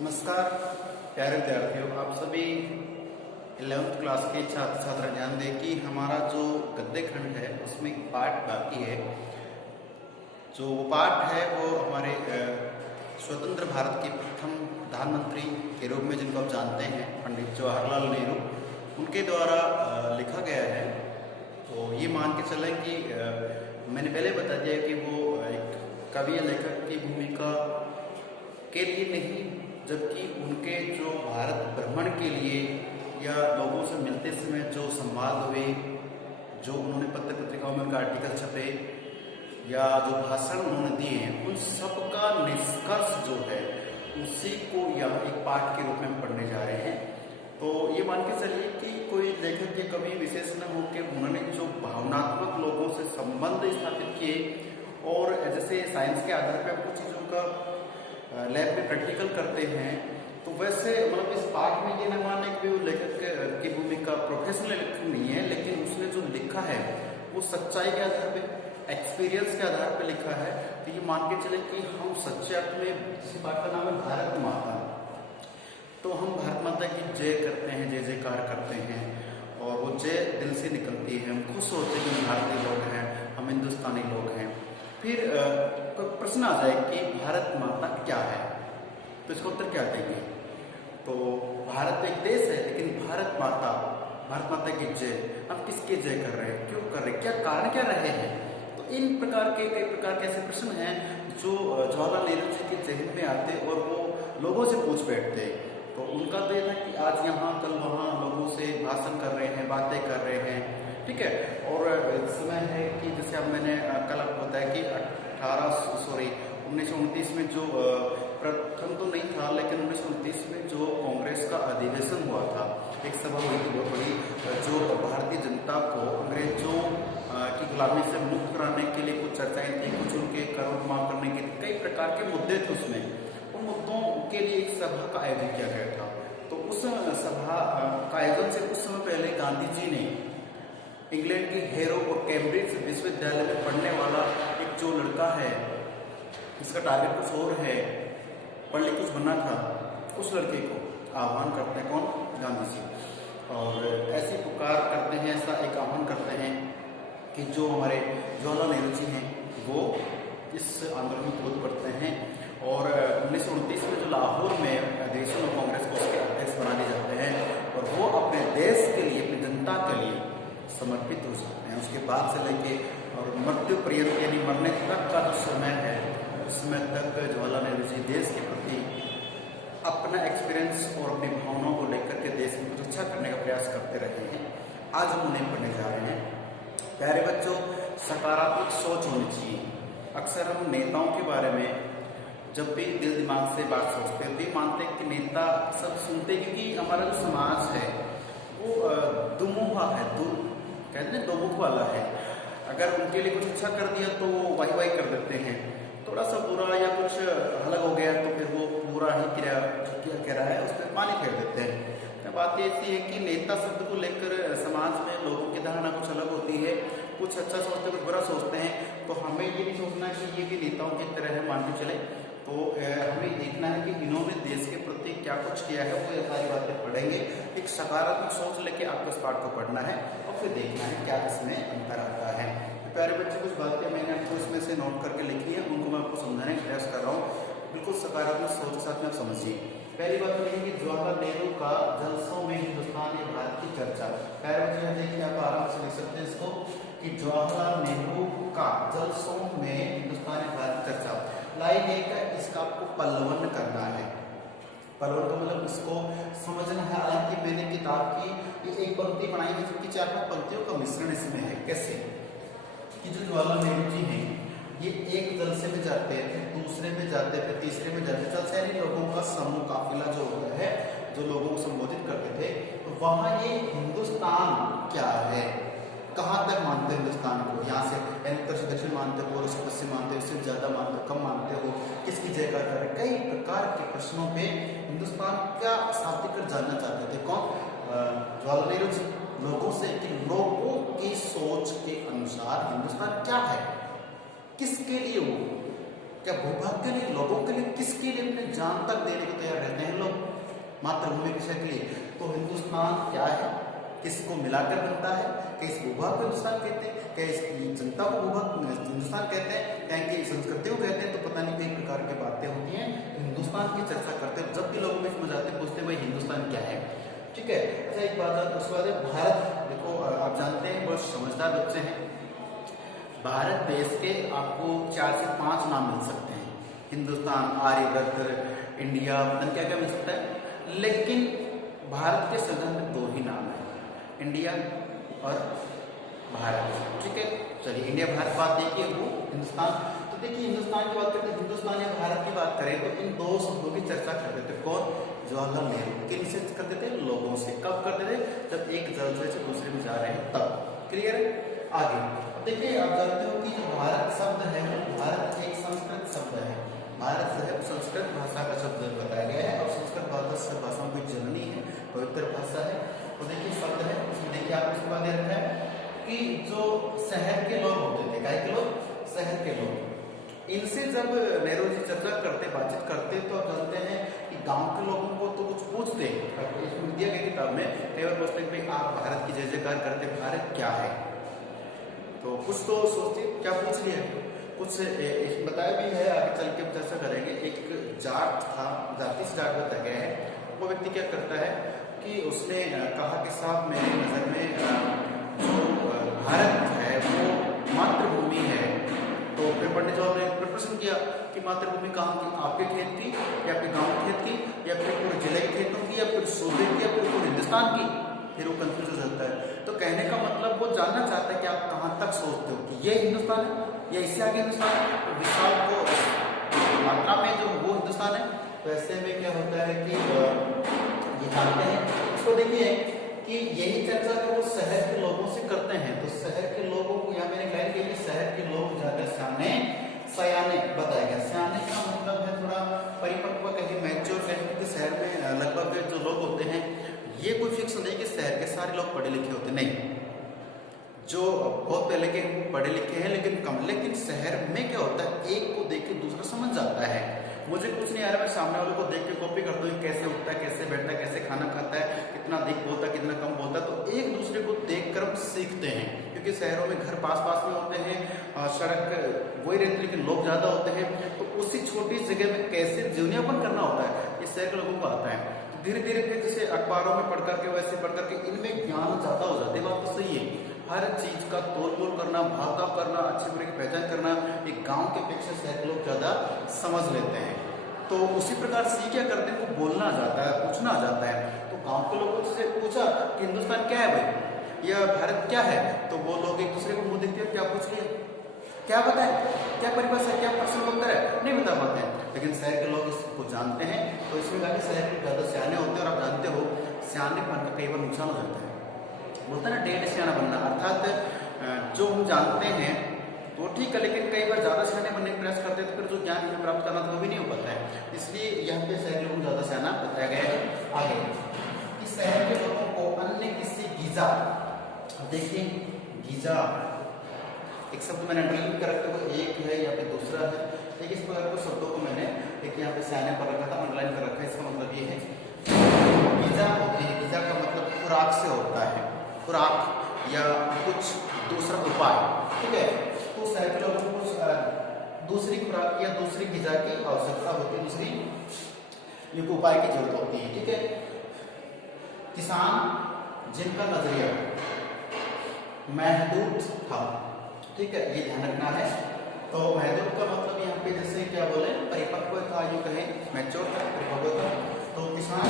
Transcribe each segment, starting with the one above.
नमस्कार प्यारे विद्यार्थियों, आप सभी 11th क्लास के छात्र छात्रा ध्यान दें कि हमारा जो गद्य खंड है उसमें एक पाठ बाकी है। जो वो पाठ है वो हमारे स्वतंत्र भारत के प्रथम प्रधानमंत्री के रूप में जिनको आप जानते हैं पंडित जवाहरलाल नेहरू, उनके द्वारा लिखा गया है। तो ये मान के चलें कि मैंने पहले बता दिया कि वो एक कवि या लेखक की भूमिका के लिए नहीं, जबकि उनके जो भारत भ्रमण के लिए या लोगों से मिलते समय जो संवाद हुए, जो उन्होंने पत्र पत्रिकाओं में उनका आर्टिकल छपे या जो भाषण उन्होंने दिए, उन सब का निष्कर्ष जो है उसी को यहाँ एक पाठ के रूप में हम पढ़ने जा रहे हैं। तो ये मान के चलिए कि कोई लेखक या कवि विशेष न हो के उन्होंने जो भावनात्मक लोगों से संबंध स्थापित किए, और जैसे साइंस के आधार पर कुछ चीज़ों का लैब में प्रैक्टिकल करते हैं, तो वैसे मतलब इस पाठ में ये न माने कि वो लेखक की भूमिका प्रोफेशनल लेखक नहीं है, लेकिन उसने जो लिखा है वो सच्चाई के आधार पे, एक्सपीरियंस के आधार पे लिखा है। तो ये मान के चले कि हम सच्चे अर्थ में, इसी पाठ का नाम है भारत माता, तो हम भारत माता की जय करते हैं, जय जयकार करते हैं, और वो जय दिल से निकलती है। हम खुश होते हैं कि हम भारतीय लोग हैं, हम हिंदुस्तानी लोग हैं। फिर कोई प्रश्न आ जाए कि भारत माता क्या है, तो इसका उत्तर क्या देंगे? तो भारत एक देश है, लेकिन भारत माता की जय, हम किसकी जय कर रहे हैं, क्यों कर रहे हैं, क्या कारण क्या रहे हैं? तो इन प्रकार के कई प्रकार के ऐसे प्रश्न हैं जो जवाहरलाल नेहरू जी के जहन में आते और वो लोगों से पूछ बैठते। तो उनका तो ये था कि आज यहाँ कल वहाँ लोगों से भाषण कर रहे हैं, बातें कर रहे हैं, ठीक है। और समय है कि जैसे अब मैंने कल आपको बताया कि 1929 में जो प्रथम तो नहीं था, लेकिन 1929 में जो कांग्रेस का अधिवेशन हुआ था, एक सभा हुई थी बहुत बड़ी, जो भारतीय जनता को अंग्रेजों की गुलामी से मुक्त कराने के लिए कुछ चर्चाएं थी, कुछ उनके करों को माफ करने के कई प्रकार के मुद्दे थे उसमें। उन मुद्दों के लिए एक सभा का आयोजन किया गया था। तो उस सभा का आयोजन से कुछ समय पहले गांधी जी ने इंग्लैंड की हेरो और कैम्ब्रिज विश्वविद्यालय में पढ़ने वाला एक जो लड़का है, इसका टारगेट कुछ और है, पढ़ लिख कुछ बनना था, उस लड़के को आह्वान करते हैं, कौन? गांधी जी। और ऐसी पुकार करते हैं, ऐसा एक आह्वान करते हैं कि जो हमारे जवाहरलाल नेहरू जी हैं वो इस आंदोलन में विरोध करते हैं। और 1929 में जो लाहौर में अधिवेशन और कांग्रेस को उसके अध्यक्ष बना दिए जाते हैं, और वो अपने देश के लिए, अपनी जनता के लिए समर्पित हो सकते हैं। उसके बाद से लेके और मृत्यु पर्यंत, यानी मरने तक का जो समय है, उस समय तक जवाहरलाल नेहरू जी देश के प्रति अपना एक्सपीरियंस और अपनी भावनाओं को लेकर के देश में कुछ अच्छा करने का प्रयास करते रहे हैं। आज हम उन्हें पढ़ने जा रहे हैं। प्यारे बच्चों, सकारात्मक सोच होनी चाहिए। अक्सर हम नेताओं के बारे में जब भी दिल दिमाग से बात सोचते हैं तो ये मानते हैं कि नेता सब सुनते, क्योंकि हमारा जो समाज है वो दुमुहा है, कहते हैं दोमुख वाला है। अगर उनके लिए कुछ अच्छा कर दिया तो वो वाही वाही कर देते हैं, थोड़ा सा बुरा या कुछ अलग हो गया तो फिर वो पूरा ही क्या कह रहा है उस पर पानी फेर देते हैं। बात ऐसी है कि नेता शब्द को लेकर समाज में लोगों की धारणा कुछ अलग होती है, कुछ अच्छा सोचते हैं, कुछ बुरा सोचते हैं। तो हमें ये नहीं सोचना कि ये भी नेताओं की तरह है, मान के चले। तो हमें देखना है कि इन्होंने देश के प्रति क्या कुछ किया है, वो ये सारी बातें पढ़ेंगे। एक सकारात्मक सोच लेके आपको इस पाठ को पढ़ना है और फिर देखना है क्या इसमें अंतर आता है। तो प्यारे बच्चे, कुछ बातें मैंने आपको इसमें से नोट करके लिखी है, उनको मैं आपको समझाने का प्रयास कर रहा हूँ। बिल्कुल सकारात्मक सोच के साथ में आप समझिए। पहली बात तो यह कि जवाहरलाल नेहरू का जलसों में हिंदुस्तान या भारत की चर्चा। प्यारे बच्चे, देखिए आप आराम से लिख सकते हैं इसको कि जवाहरलाल नेहरू का जलसों में हिंदुस्तान या भारत की चर्चा। लाइन एक है, इसका आपको पल्लवन करना है। पल्लवन का मतलब इसको समझना है। हालांकि मैंने किताब की ये एक पंक्ति बनाई है जिसकी 4-5 पंक्तियों का मिश्रण इसमें है। कैसे कि जो जवाहरलाल नेहरू जी हैं ये एक जलसे में जाते हैं, फिर दूसरे में जाते हैं, फिर तीसरे में जाते हैं। जलसे यानी लोगों का समूह, काफिला जो होता है, जो लोगों को संबोधित करते थे। तो वहां ये हिंदुस्तान क्या है, कहाँ तक मानते हो हिंदुस्तान को, यहाँ से उत्तर से दक्षिण मानते हो, पूर्व से पश्चिम मानते हो, इससे ज्यादा मानते हो, कम मानते हो, किसकी जयकार कर रहे, कई प्रकार के प्रश्नों पे हिंदुस्तान का शाब्दिक कर जानना चाहते थे। कौन? जवाहरलाल नेहरू जी। लोगों से कि लोगों की सोच के अनुसार हिंदुस्तान क्या है, किसके लिए वो, क्या भूभाग के लिए, लोगों के लिए, किसके लिए अपने जान तक देने को तैयार रहते हैं लोग मातृभूमि विषय के लिए? तो हिंदुस्तान क्या है, किसको मिलाकर बनता है? क्या इस भूभाग को हिंदुस्तान कहते हैं? क्या इस जनता को भूभाग हिंदुस्तान कहते हैं? क्या कि संस्कृति को कहते हैं? तो पता नहीं कई प्रकार की बातें होती हैं। हिंदुस्तान की चर्चा करते हैं, जब भी लोगों में समझ आते पूछते भाई हिंदुस्तान क्या है, ठीक है। अच्छा, एक बात उसके बाद भारत, देखो आप जानते हैं बहुत समझदार बच्चे हैं, भारत देश के आपको 4 से 5 नाम मिल सकते हैं, हिंदुस्तान, आर्यव्रत, इंडिया, पता क्या क्या मिल सकता है, लेकिन भारत के संदर्भ में 2 ही नाम है, इंडिया और भारत, ठीक है। चलिए, इंडिया भारत बात देखिए, वो हिंदुस्तान, तो देखिए हिंदुस्तान की बात करते हैं, हिंदुस्तान या भारत की बात करें तो इन 2 शब्दों की चर्चा करते थे। कौन? जवाहरलाल नेहरू। किनसे करते थे? लोगों से। कब करते थे? जब एक जगह से दूसरे में जा रहे हैं तब। क्लियर है? आगे देखिए, आप जानते हो कि जो भारत शब्द है वो भारत एक संस्कृत शब्द है। भारत जो है संस्कृत भाषा का शब्द बताया गया है, और संस्कृत भाषा सब भाषाओं की जननी है, पवित्र भाषा है। तो देखिए शब्द है, उसमें देखिए आप उसके बाद रखा है कि जो शहर के लोग होते थे, क्या के लोग? शहर के लोग, इनसे जब नेहरू जी चर्चा करते, बातचीत करते, तो आप जानते हैं कि गांव के लोगों को तो कुछ पूछते, इसमें दिया गया किताब में कई बार पूछते हैं कि आप भारत की जय जयकार करते, भारत क्या है? तो कुछ तो सोचते क्या पूछ लिया, कुछ बताया भी है, आगे चल के चर्चा करेंगे। एक जाट था, जाति से जाट बताया गया है, वो व्यक्ति क्या करता है कि उसने कहा कि साहब मेरी नज़र में जो भारत है वो मातृभूमि है। तो फिर पंडित जवाहर ने प्रश्न किया कि मातृभूमि कहाँ की? आपके खेत की, या आपके गांव के खेत की, या फिर पूरे जिले के खेतों की, या फिर सूबे की, या फिर पूरे हिंदुस्तान की? फिर वो कंफ्यूज हो जाता है। तो कहने का मतलब वो जानना चाहता है कि आप कहाँ तक सोचते हो कि ये हिंदुस्तान है या इससे आगे हिंदुस्तान है। तो विशाल को मात्रा में जो वो हिंदुस्तान है। तो ऐसे में क्या होता है कि ये जानते हैं इसको। देखिए कि यही चर्चा जो वो शहर के लोगों से करते हैं, तो शहर के लोगों को यहाँ मैंने लाइन के लिए शहर के लोग ज्यादा सयाने बताया गया। सयाने का मतलब है थोड़ा परिपक्व, कहीं मैच्योर, कहीं, क्योंकि शहर में लगभग जो लोग होते हैं ये कोई फिक्स नहीं कि शहर के सारे लोग पढ़े लिखे होते, नहीं, जो बहुत पहले के पढ़े लिखे हैं लेकिन कम। लेकिन शहर में क्या होता है, एक को देख के दूसरा समझ जाता है। मुझे कुछ नहीं आ रहा, मैं सामने वाले को देख के कॉपी करता हूँ, कैसे उठता है, कैसे बैठता है, कैसे खाना खाता है, कितना अधिक बोलता है, कितना कम बोलता है। तो एक दूसरे को देख कर हम सीखते हैं, क्योंकि शहरों में घर पास पास में होते हैं, सड़क वही रहती है लेकिन लोग ज्यादा होते हैं। तो उसी छोटी जगह में कैसे जीवनयापन करना होता है ये शहर के लोगों को आता है। धीरे धीरे फिर जैसे अखबारों में पढ़ करके, वैसे पढ़ करके इनमें ज्ञान ज्यादा हो जाती है। बात तो सही है, हर चीज का तोल मोल करना, भाव करना, अच्छे बुरे की पहचान करना, एक गांव के अपेक्षा शहर के लोग ज्यादा समझ लेते हैं। तो उसी प्रकार से क्या करते हैं, वो बोलना आ जाता है, पूछना आ जाता है। तो गांव के लोगों से पूछा कि हिंदुस्तान क्या है भाई, या भारत क्या है? तो वो लोग एक दूसरे को मुंह देखते हैं, क्या पूछ लिया, क्या बताए, क्या परिभाषा है, क्या प्रश्न का उत्तर है, नहीं बता पाते हैं। लेकिन शहर के लोग इसको जानते हैं। तो इसमें कहा कि शहर के ज्यादा सियाने होते हैं। और आप जानते हो सियानेपन का कई बार नुकसान हो जाता है, बोलता है ना डेढ़ सियाना बनना, अर्थात जो हम जानते हैं वो ठीक है, लेकिन कई बार ज्यादा सियाने बनने का प्रयास करते हैं तो फिर जो ज्ञान हमें प्राप्त करना था वो भी नहीं हो पाता है। इसलिए यहाँ पे शहर के लोगों को ज्यादा सियाना बताया गया है। आगे इस शहर के लोगों को अन्य किसी गीजा, देखिए गीजा एक शब्द मैंने अंडरलाइन कर रखा है, एक है या फिर दूसरा है। देखिए इस प्रकार के शब्दों को मैंने एक यहाँ पे सियाने पर रखा था, अंडरलाइन कर रखा है। इसका मतलब ये है गीजा होती है, गीजा का मतलब खुराक से होता है, खुराक या कुछ दूसरा उपाय, ठीक है। तो शहर के लोगों को दूसरी खुराक या दूसरी ग़िज़ा की आवश्यकता होती है, दूसरी एक उपाय की जरूरत होती है, ठीक है। किसान जिनका नजरिया महदूद था, ठीक है, ये ध्यान रखना है। तो महदूद का मतलब यहाँ पे जैसे क्या बोले, परिपक्व था, यूँ कहें मैच्योर था, परिपक्व था। तो किसान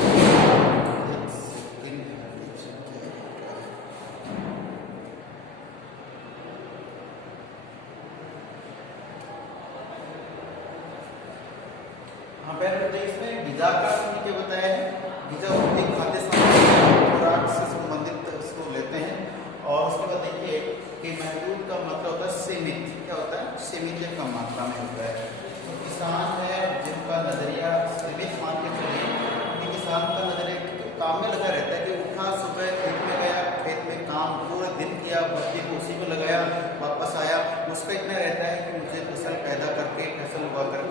इसमें ग़िज़ा का क्या बताया है, ग़िज़ा होती है खाद्य सामग्री, खुराक से संबंधित इसको लेते हैं। और उसके बाद देखिए कि महदूद का मतलब होता है सीमित, क्या होता है, सीमित या कम मात्रा में होता है। तो किसान है जिनका नजरिया सीमित, मान के चलिए कि किसान का नजरिया तो काम में लगा रहता है कि उठा सुबह खेत में गया, खेत में काम पूरे दिन किया, बत्ती को उसी में लगाया, वापस आया, उसका इतना रहता है कि मुझे फसल पैदा करके, फसल उगा करके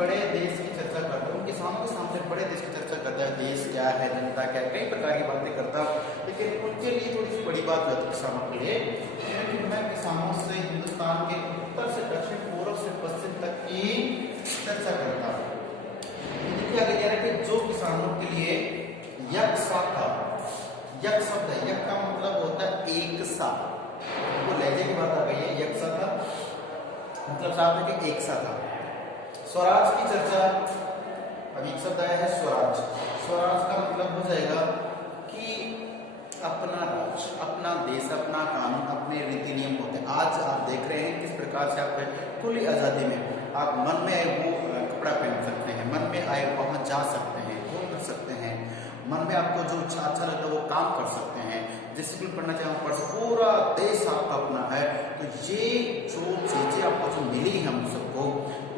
बड़े देश की चर्चा करता हूँ, किसानों के सामने बड़े देश की चर्चा करता है, देश क्या है, जनता क्या है, कई प्रकार की बातें करता हूँ, लेकिन उनके लिए थोड़ी सी बड़ी बात होती है किसानों के लिए कि मैं किसानों से हिंदुस्तान के उत्तर से दक्षिण, पूर्व से पश्चिम तक की चर्चा करता हूँ। देखिए आगे कह रहा है कि जो किसानों के लिए यकसा था, यक शब्द है, यक का मतलब होता है एक सा, वो लहजे की बात आ गई है, यकसा था मतलब साफ है कि एक सा था। स्वराज की चर्चा, अब एक शब्द आया है स्वराज, स्वराज का मतलब हो जाएगा कि अपना राज, अपना देश, अपना कानून, अपने रीति नियम होते हैं। आज आप देख रहे हैं किस प्रकार से आप खुली आज़ादी में आप मन में आए वो कपड़ा पहन सकते हैं, मन में आए वहाँ जा सकते हैं, घूम फिर सकते हैं, मन में आपको जो अच्छा लगता है वो काम कर सकते हैं, जिस स्कूल पढ़ना चाहे वो पढ़ सकते, पूरा देश आपका अपना है। तो ये जो चीज़ें आपको जो मिली है हम सबको,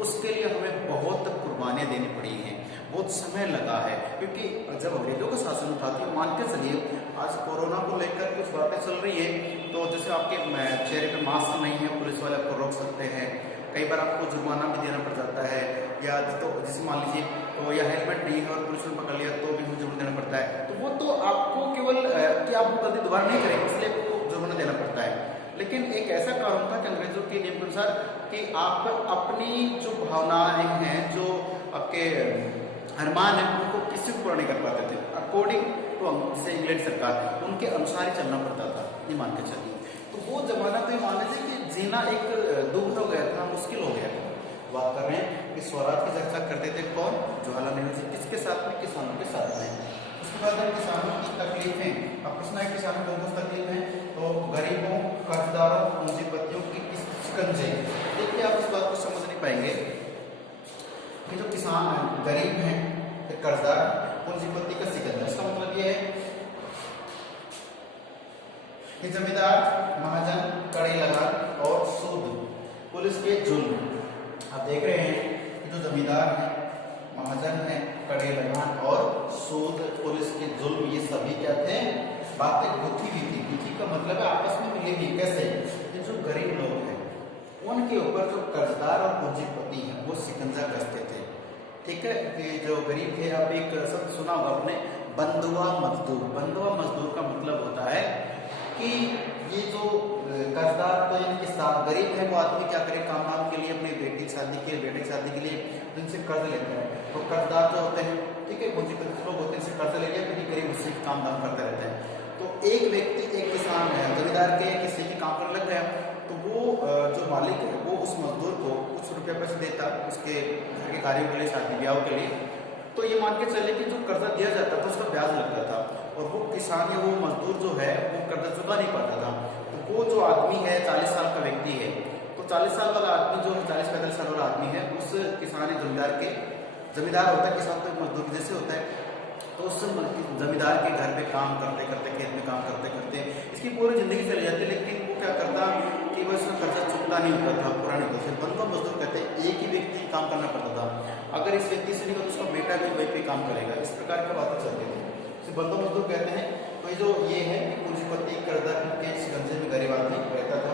उसके लिए हमें बहुत कुर्बानियाँ देनी पड़ी हैं, बहुत समय लगा है, क्योंकि जब अंग्रेजों का शासन था तो मान के चलिए आज कोरोना को लेकर कुछ बातें चल रही है, तो जैसे आपके चेहरे पे मास्क नहीं है, पुलिस वाले आपको रोक सकते हैं, कई बार आपको जुर्माना भी देना पड़ जाता है, या तो जैसे मान लीजिए तो या हेलमेट नहीं है और पुलिस ने पकड़ लिया तो भी जुर्माना देना पड़ता है। तो वो तो आपको केवल कि आप वो गलती दोबारा नहीं करेंगे इसलिए आपको जुर्माना देना पड़ता है। लेकिन एक ऐसा कानून था कि अंग्रेजों के नियम के अनुसार कि आप अपनी जो भावनाएं हैं, जो आपके अरमान है, उनको किसी को पूरा नहीं कर पाते थे, अकॉर्डिंग टू जैसे इंग्लैंड सरकार उनके अनुसार ही चलना पड़ता था, ये मान के चलिए। तो वो जमाना तो ये मान लीजिए कि जीना एक दुख हो गया था, मुश्किल हो गया था। बात कर रहे हैं कि स्वराज की चर्चा करते थे कौन, जवाहरलाल नेहरू जी, किसके साथ में, किसानों के साथ में। उसके बाद हम किसानों की तकलीफें, अब प्रश्न है किसानों को कुछ तकलीफ है, तो गरीबों, कर्जदारों, पूंजीपतियों की शिकंजे। देखिए आप इस बात को समझ नहीं पाएंगे कि जो किसान गरीब हैं, कर्जदार, पूंजीपति का शिकंजा, इसका मतलब ये है कि जमींदार, महाजन, कड़े लगान और सूद, पुलिस के जुल्म। आप देख रहे हैं कि जो जमींदार हैं, महाजन हैं, कड़े लगान और सूद, पुलिस के जुल्म, ये सभी क्या थे, बातें गुथी हुई थी। गुथी का मतलब है आपस में मिली हुई। कैसे, ये जो गरीब लोग हैं उनके ऊपर जो कर्जदार और पूंजीपति हैं वो शिकंजा कसते थे। ठीक है, कि जो गरीब थे, आप एक शब्द सुना होगा आपने, बंधुआ मजदूर। बंधुआ मजदूर का मतलब होता है कि ये जो कर्जदार तो इनके साथ गरीब है, वो आदमी क्या करे, काम वाम के लिए, अपनी बेटी की शादी के, बेटे की शादी के लिए इनसे कर्ज लेते हैं। तो कर्जदार जो होते हैं, ठीक है, पूंजीपति लोग होते हैं, इनसे कर्ज ले लिया, फिर गरीब उससे काम धाम करते रहते हैं। तो एक व्यक्ति, एक किसान है, जमींदार के किसी के काम करने लग गया, तो वो जो मालिक है वो उस मजदूर को कुछ रुपया पैसे देता उसके घर के कार्यों के लिए, शादी ब्याह के लिए। तो ये मान के चले कि जो कर्जा दिया जाता था उसका ब्याज लगता था, और वो किसान या वो मजदूर जो है वो कर्जा चुका नहीं पाता था। तो वो जो आदमी है, 40 साल का व्यक्ति है, तो 40 साल वाला आदमी जो है, 40-45 साल वाला आदमी है, उस किसान जमींदार के, जमींदार होता है किसान तो मजदूर जैसे होता है, तो उस जमींदार के घर पे काम करते करते, खेत में काम करते करते इसकी पूरी जिंदगी चली जाती, लेकिन वो क्या करता कि वो इसका खर्चा चुकता नहीं होता था, पूरा नहीं होता। फिर बंधुआ मजदूर कहते हैं, एक ही व्यक्ति काम करना पड़ता था, अगर इस व्यक्ति से नहीं होता तो उसका बेटा भी वही पे काम करेगा, इस प्रकार की बातें चलती थी। इसे बंधुआ मजदूर कहते हैं। तो ये जो ये है कि पूंजीपति, कर्जदार के शिकंजे में गरीब आदमी रहता था।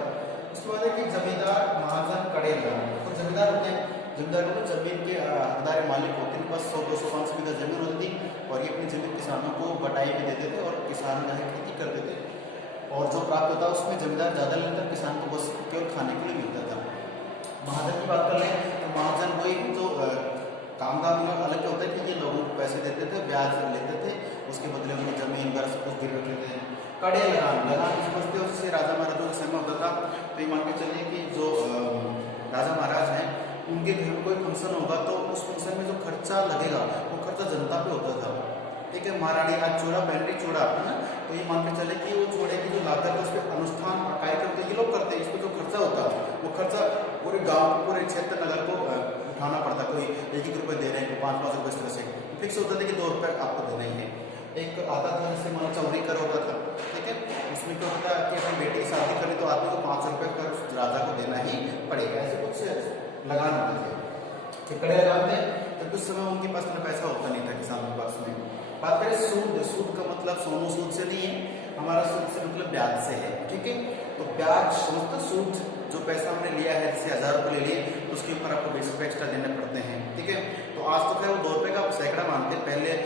उसके बाद है कि जमींदार, महाजन, कड़े लगान। तो जमींदार होते हैं, जमींदार को जमीन के हकदार मालिक होते हैं, बस 100-200-500 बीघा जमीन होती थी, और ये अपनी जमीन किसानों को बटाई भी देते थे, और किसान जो है खेती करते थे, और जो प्राप्त होता उसमें जमींदार ज़्यादा लेता, किसान को बस केवल खाने के लिए मिलता था। महाजन की बात कर लें तो महाजन वही जो कामगार में अलग क्या होता है कि ये लोगों को पैसे देते थे, ब्याज लेते थे, उसके बदले उनको जमीन वगैरह सब कुछ गिरवी रख लेते हैं। कड़े लगान, लगान समझते हो, उससे राजा महाराजों का समय होता था। तो ये मान के चलिए कि जो राजा महाराज हैं उनके घर में कोई फंक्शन होगा तो उस फंक्शन में जो खर्चा लगेगा वो खर्चा जनता पे होता था। ठीक है, महारानी आज चूड़ा पहन रही, चूड़ा है ना, तो ये मान के चले कि वो चूड़े की जो लागत है उस पर अनुष्ठान कार्यक्रम तो ये लोग करते हैं, इस पर जो खर्चा होता है वो खर्चा पूरे गाँव, पूरे क्षेत्र नगर को उठाना पड़ता। कोई 1-1 रुपये दे रहे हैं, कोई 5-5 रुपये, इस तरह से फिक्स होता था कि 2 रुपये आपको देना ही है। एक आता था जिससे मान चौरी कर होता था, ठीक है, उसमें क्या होता है कि अपनी बेटी की शादी करें तो आदमी को 5 रुपये कर राजा को देना ही पड़ेगा, ऐसे कुछ लगान होते थे। कड़े लगाते हैं तो कुछ समय उनके पास इतना पैसा होता नहीं था किसानों के पास में। बात करें सूद, सूद का मतलब सोनू सूद से नहीं है, हमारा सूद से मतलब ब्याज से है, ठीक है। तो ब्याज समझते सूद जो पैसा हमने लिया है, जैसे 1000 रुपये ले लिए तो उसके ऊपर आपको 20 रुपये एक्स्ट्रा देने पड़ते हैं, ठीक है। तो आज तो खैर वो 2 रुपये का सैकड़ा मानते, पहले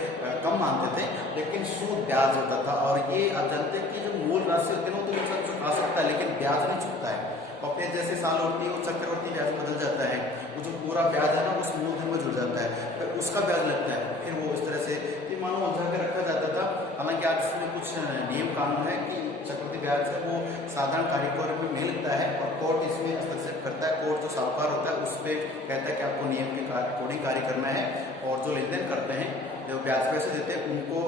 कम मानते थे, लेकिन सूद ब्याज होता था। और ये आप जानते हैं कि जो मूल राशि होती है वो तो इंसान चुका सकता है, लेकिन ब्याज नहीं चुकता है। और फिर जैसे साल होती है वो चक्रवर्ती ब्याज बदल जाता है, वो जो पूरा ब्याज है ना उस मूलधन में जुड़ जाता है, फिर उसका ब्याज लगता है, फिर वो इस तरह से मानो उलझा के रखा जाता था। हालांकि आज इसमें कुछ नियम कानून है कि चक्रवर्ती ब्याज है वो साधारण कार्यकों में नहीं लगता है, और कोर्ट इसमें हस्तक्षेप करता है। कोर्ट जो साहूकार होता है उस पर कहता है कि आपको नियम के अकॉर्डिंग कार्य करना है, और जो लेन देन करते हैं, जो ब्याज पैसे देते हैं, उनको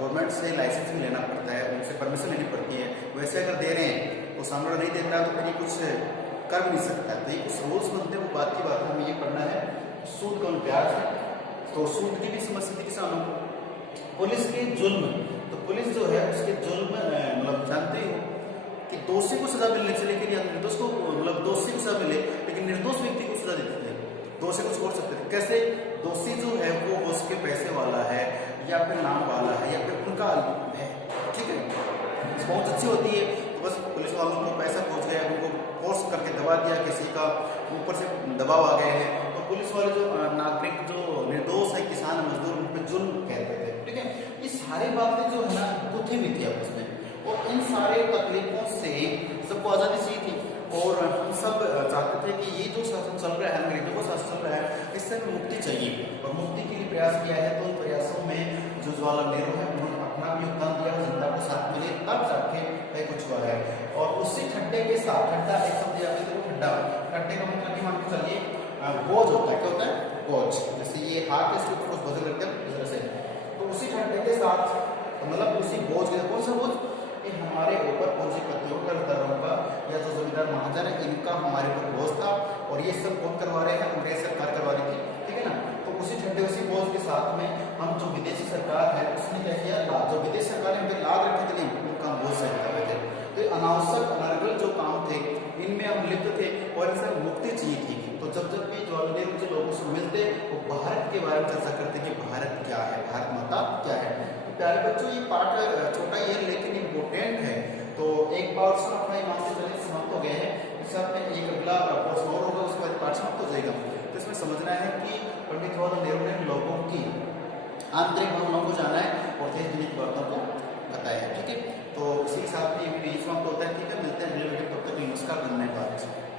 गवर्नमेंट से लाइसेंस लेना पड़ता है, उनसे परमिशन लेनी पड़ती है। वैसे अगर दे रहे हैं तो सामने नहीं देता है तो फिर ये कुछ कर भी नहीं सकता। तो ये कुछ रूल्स बनते हैं, वो बात की बात हमें ये पढ़ना है। सूद कौन ब्याज है, तो सूद की भी समस्या थी किसानों को। पुलिस के जुल्म, तो पुलिस जो है उसके जुल्म मतलब जानते ही हो कि दोषी को सजा मिलने से, लेकिन या निर्दोष को मतलब दोषी को सजा मिले लेकिन निर्दोष व्यक्ति को सजा देते थे, दोषी को छोड़ सकते थे। कैसे? दोषी जो है वो उसके पैसे वाला है या फिर नाम वाला है या फिर उनका है, ठीक है, बहुत अच्छी होती है। तो बस पुलिस वालों को पैसा पहुंच गया, उनको फोर्स करके दबा दिया, किसी का ऊपर से दबाव आ गए हैं, तो पुलिस वाले जो नागरिक जो निर्दोष है, किसान मजदूर, उन पर जुल्म कहते थे, ठीक है। ये सारी बातें जो है ना गुथी हुई थी आपस में, और इन सारे तकलीफों से सबको आज़ादी चाहिए थी, और हम सब चाहते थे कि ये जो शासन चल रहा है, अंग्रेजों का शासन चल रहा है, इससे हमें मुक्ति चाहिए, और मुक्ति के लिए प्रयास किया है। तो उन प्रयासों में जो जवाहरलाल नेहरू है उन्होंने अपना भी योगदान दिया, जनता को साथ में लिए, तब जाके कुछ हुआ है। और उसी खड्डे के साथ, खड्डा एक शब्द याद है, खड्डा, खड्डे का मतलब ये मान के चलिए बोझ होता है, क्या होता है? बोझ। जैसे ये हाथ इसके ऊपर कुछ वजन रखते हैं इस तरह से, तो उसी खड्डे के साथ तो मतलब उसी बोझ के, कौन सा बोझ? ये हमारे ऊपर पूंजीपतियों का, दरों का, या जो जमींदार महाजन है इनका हमारे ऊपर बोझ था, और ये सब कौन करवा रहे हैं? अंग्रेज सरकार करवा रही थी, ठीक है ना। तो उसी ठंडे उसी बोझ के साथ में हम जो विदेशी सरकार है उसने क्या किया, जो विदेशी सरकार ने लाभ रखे थे नहीं, उनका बोझ सहन कर रहे थे। तो अनावश्यक अनर्गल जो काम थे इनमें हम लिप्त थे, और इनसे मुक्ति चाहिए थी। तो जब जब भी जवाहरलाल नेहरू के लोगों से मिलते वो भारत के बारे में चर्चा करते कि भारत क्या है, भारत माता क्या है। तो प्यारे बच्चों, ये पाठ छोटा ही है लेकिन इम्पोर्टेंट है। तो एक पोर्शन अपना ईमान से चलिए समाप्त हो गए हैं, इससे आपने एक अगला पोर्शन और होगा, उसके बाद पाठ समाप्त हो जाएगा। तो इसमें समझना है कि पंडित जवाहरलाल नेहरू ने लोगों की आंतरिक भावनाओं को जाना है और देश दुनिया की बातों को बताया है, ठीक है। तो इसी के साथ में ये समाप्त होता है, ठीक है। मिलते हैं अगले वीडियो, तब तक नमस्कार, धन्यवाद।